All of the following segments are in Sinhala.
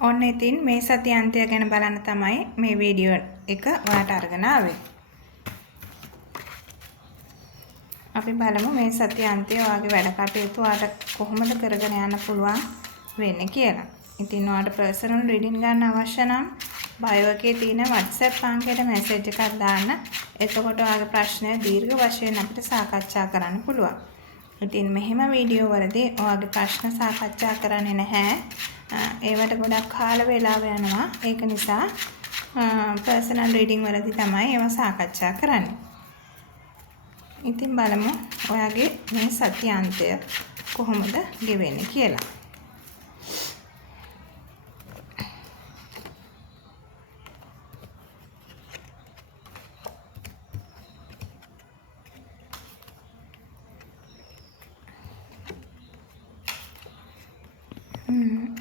ඔන්න ඉතින් මේ සති අන්තය ගැන බලන්න තමයි මේ වීඩියෝ එක ඔයාලට අරගෙන ආවේ. අපි බලමු මේ සති අන්තය ඔයාගේ වැඩ කටයුතු ඔයාලට කොහොමද කරගෙන යන්න පුළුවන් වෙන්නේ කියලා. ඉතින් ඔයාලට පර්සනල් රීඩින් ගන්න අවශ්‍ය නම් බයෝ එකේ තියෙන WhatsApp අංකයට මැසේජ් එකක් දාන්න. එතකොට ඔයාගේ ප්‍රශ්නය දීර්ඝ වශයෙන් අපිට සාකච්ඡා කරන්න පුළුවන්. ඉතින් මෙහෙම වීඩියෝ වලදී ඔයාගේ ප්‍රශ්න සාකච්ඡා කරන්නේ නැහැ. ඒවට ගොඩක් කාල වේලාව යනවා. ඒක නිසා පර්සනල් රීඩින් වලදී තමයි ඒවා සාකච්ඡා කරන්නේ. ඉතින් බලමු ඔයාගේ මේ සති අන්තය කොහොමද ගෙවෙන්නේ කියලා.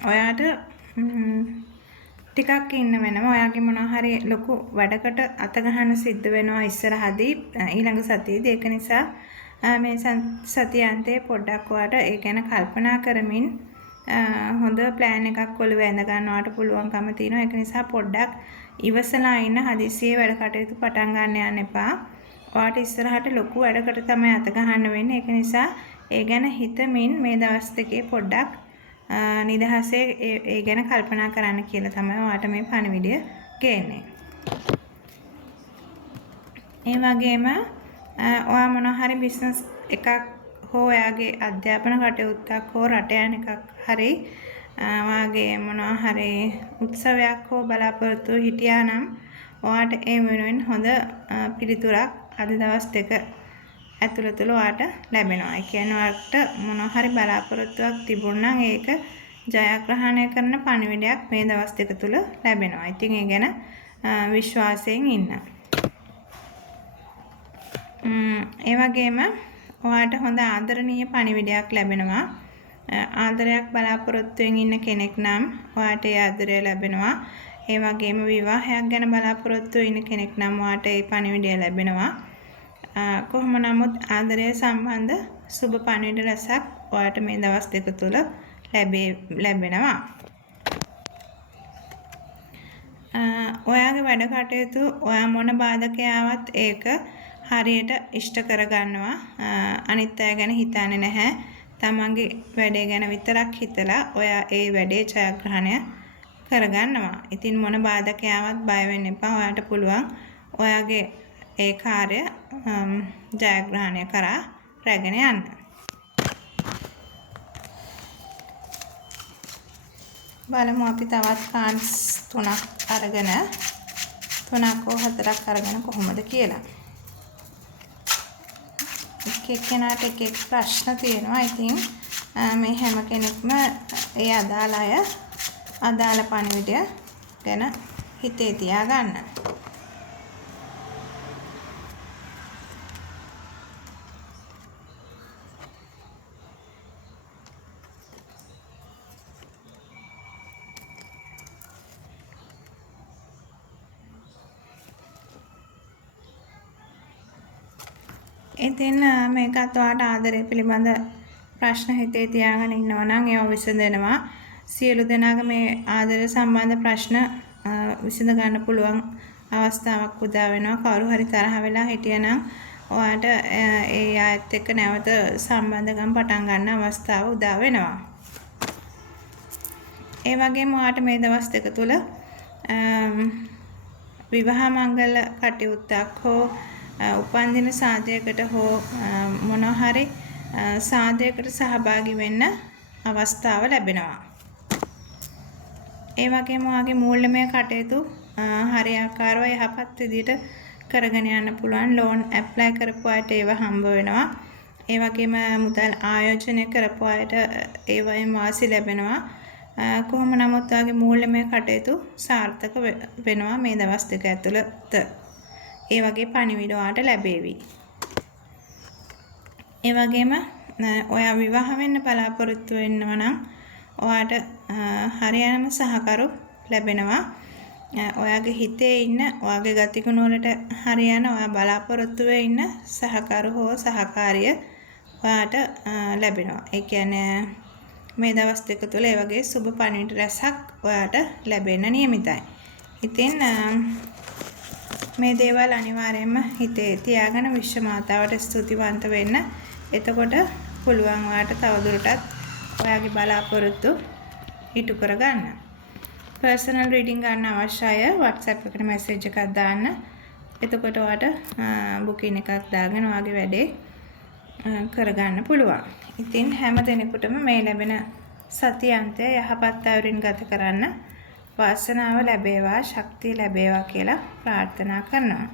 ඔයාට ටිකක් ඉන්න වෙනවා. ඔයාගේ මොනවා හරි ලොකු වැඩකට අත ගන්න සිද්ධ වෙනවා ඉස්සරහදී ඊළඟ සතියේදී. ඒක නිසා මේ සතියාන්තයේ පොඩ්ඩක් ඔයාට ඒ ගැන කල්පනා කරමින් හොඳ ප්ලෑන් එකක් ඔළුවේ ඇඳ ගන්නවට පුළුවන්කම තියෙනවා. ඒක නිසා පොඩ්ඩක් ඉවසලා ඉන්න, හදිසියේ වැඩ කටයුතු පටන් ගන්න යන්න එපා. ඔයාට ඉස්සරහට ලොකු වැඩකට තමයි අත ගන්න වෙන්නේ. ඒක නිසා ඒ ගැන හිතමින් මේ දවස් දෙකේ පොඩ්ඩක් නිදහසේ ඒ ගැන කල්පනා කරන්න කියලා තමයි ඔයාට මේ පණිවිඩය ගේන්නේ. ඒ වගේම ඔයා මොනවා හරි බිස්නස් එකක් හෝ ඔයාගේ අධ්‍යාපන කටයුත්තක් හෝ රට යන එකක් හරි ඔයාගේ මොනවා හරි උත්සවයක් හෝ බලාපොරොත්තු හිටියා නම් ඔයාට ඒ වෙනුවෙන් හොඳ පිළිතුරක් අද දවස් දෙක ඇතුළත ඔයාට ලැබෙනවා. ඒ කියන්නේ ඔයාට මොනවා හරි බලාපොරොත්තුවක් තිබුණා නම් ඒක ජයග්‍රහණය කරන පණිවිඩයක් මේ දවස් දෙක තුල ලැබෙනවා. ඉතින් ඒ ගැන විශ්වාසයෙන් ඉන්න. ඒ වගේම ඔයාට හොඳ ආදරණීය පණිවිඩයක් ලැබෙනවා. ආදරයක් බලාපොරොත්තුෙන් ඉන්න කෙනෙක් නම් ඔයාට ඒ ආදරය ලැබෙනවා. ඒ වගේම විවාහයක් ගැන බලාපොරොත්තු ඉන්න කෙනෙක් නම් ඔයාට ඒ පණිවිඩය ලැබෙනවා. කොහොම නමුත් ආදරය සම්බන්ධ සුබ පණිවිඩ රසක් ඔයාට මේ දවස් දෙක තුල ලැබෙනවා. ඔයාගේ වැඩ කටයුතු ඔයා මොන බාධකයාවත් ඒක හරියට ඉෂ්ට කරගන්නවා. අනිත් අය ගැන හිතන්නේ නැහැ. තමන්ගේ වැඩේ ගැන විතරක් හිතලා ඔයා ඒ වැඩේ ජයග්‍රහණය කරගන්නවා. ඉතින් මොන බාධකයාවත් බය වෙන්න එපා. ඔයාට පුළුවන් ඔයාගේ ඒ කාර්ය ජයග්‍රහණය කරා රැගෙන යන්න. බලමු අපි තවත් කාන්ස් 3ක් අරගෙන 3ක් හෝ 4ක් අරගෙන කොහොමද කියලා. එක්කෙනාට එක ප්‍රශ්න තියෙනවා. ඉතින් මේ හැම කෙනෙක්ම ඒ අදාළ පණිවිඩය ගැන හිතේ තියාගන්න. ඉතින් මේකත් ඔයාට ආදරය පිළිබඳ ප්‍රශ්න හිතේ තියාගෙන ඉන්නවා නම් ඒවා විසඳෙනවා. සියලු දෙනාගේ මේ ආදරය සම්බන්ධ ප්‍රශ්න විසඳ ගන්න පුළුවන් අවස්ථාවක් උදා වෙනවා. කවුරු හරි තරහ වෙලා හිටියනම් ඔයාට ඒ ආයත් එක්ක නැවත සම්බන්ධකම් පටන් ගන්න අවස්ථාව උදා වෙනවා. ඒ වගේම ඔයාට මේ දවස් දෙක තුල විවාහ මංගල කටයුත්තක් හෝ උපන්දින සාදයකට හෝ මොනවා හරි සාදයකට සහභාගී වෙන්න අවස්ථාව ලැබෙනවා. ඒ වගේම ඔයාගේ මූල්‍යමය කටයුතු හරියාකාරව යහපත් විදිහට කරගෙන යන්න පුළුවන්. ලෝන් ඇප්ලයි කරපු අයට ඒව හම්බ වෙනවා. ඒ වගේම මුදල් ආයෝජනය කරපු අයට ඒවයින් වාසි ලැබෙනවා. කොහොම නමුත් ඔයාගේ මූල්‍යමය කටයුතු සාර්ථක වෙනවා මේ දවස් දෙක ඇතුළත. ඒ වගේ පණිවිඩ ඔයාට ලැබේවි. ඒ වගේම ඔයා විවාහ වෙන්න බලාපොරොත්තු වෙනවා නම් ඔයාට හරියනම සහකරු ලැබෙනවා. ඔයාගේ හිතේ ඉන්න ඔයාගේ ගතිගුණ වලට හරියන ඔයා බලාපොරොත්තු වෙ ඉන්න සහකරු හෝ සහකාරිය ඔයාට ලැබෙනවා. ඒ කියන්නේ මේ දවස් දෙක තුළ ඒ වගේ සුබ පණිවිඩ රැසක් ඔයාට ලැබෙන්න නියමිතයි. ඉතින් මේ දේවල් අනිවාර්යයෙන්ම හිතේ තියාගෙන විශ්ව මාතාවට ස්තුතිවන්ත වෙන්න. එතකොට පුළුවන් ඔයාට තවදුරටත් ඔයාගේ බලාපොරොත්තු ඉටු කරගන්න. පර්සනල් රීඩින් ගන්න අවශ්‍ය අය WhatsApp එකට මැසේජ් එකක් දාන්න. එතකොට ඔයාට බුකින් එකක් දාගෙන ඔයාගේ වැඩේ කරගන්න පුළුවන්. ඉතින් හැම දිනෙකටම මේ ලැබෙන සතියන්තය යහපත් අයුරින් ගත කරන්න වාසනාව ලැබේවා, ශක්තිය ලැබේවා කියලා ප්‍රාර්ථනා කරනවා.